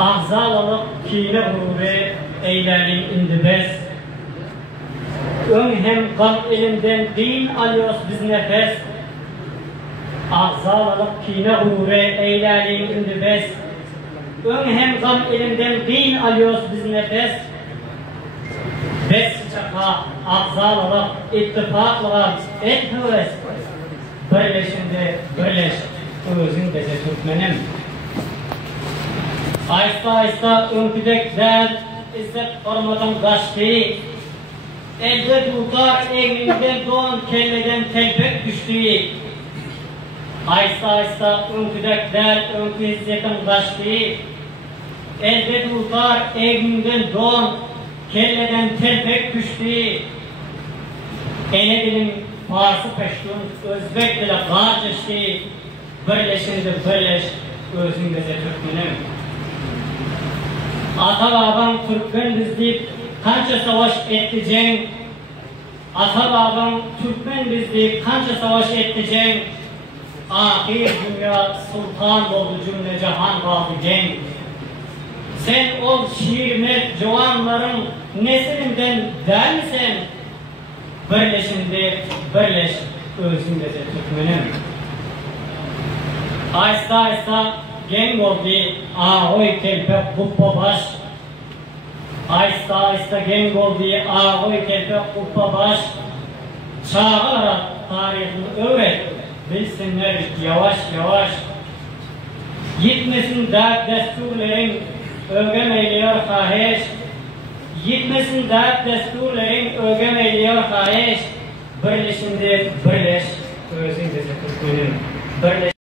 Ağzalık kine gurube eylerin indi bez. Ön hem kalp elimden din alıyoruz biz nefes. Ağzalık kine gurube eylerin indi bez. Ön hem kalp elimden din alıyoruz biz nefes. Beş çaka ağzalık ittifaklar etmiyoruz. Birleşinde birleş özün deze Türkmenim. Aysta aysta önküdekler izzet hormatın kaçtı. Elde tutar eğlinden doğan kelleden telpek düştü. Aysta aysta önküdekler önkü izzetin kaçtı. Elde tutar eğlinden doğan kelleden telpek düştü. Enebilin Farsı Peştun, Özbek dili kardeşti. Birleşinde birleş özün deze Türkmenim. Ata babam Türkmen biz deyip kança savaş etti cenk. Ata babam Türkmen biz deyip kança savaş etti cenk. Ahir dünya sultan oldu cümle cahan kaldı cenk. Sen ol şiir cavanların nesilinden der misin? Birleşinde birleş özün deze Türkmenim. Aysta aysta gen oldu ağoy kelpek kuppa baş. Aysta aysta gen oldu ağoy kelpek kuppa baş. Çağıra tarihini öğret bilsinler yavaş yavaş. Yitmesin dert desturların ögem eyliyor kahiş. Yitmesin dert desturların ögem eyliyor kahiş. Birleşinde birleş özün deze Türkmenim. Birleş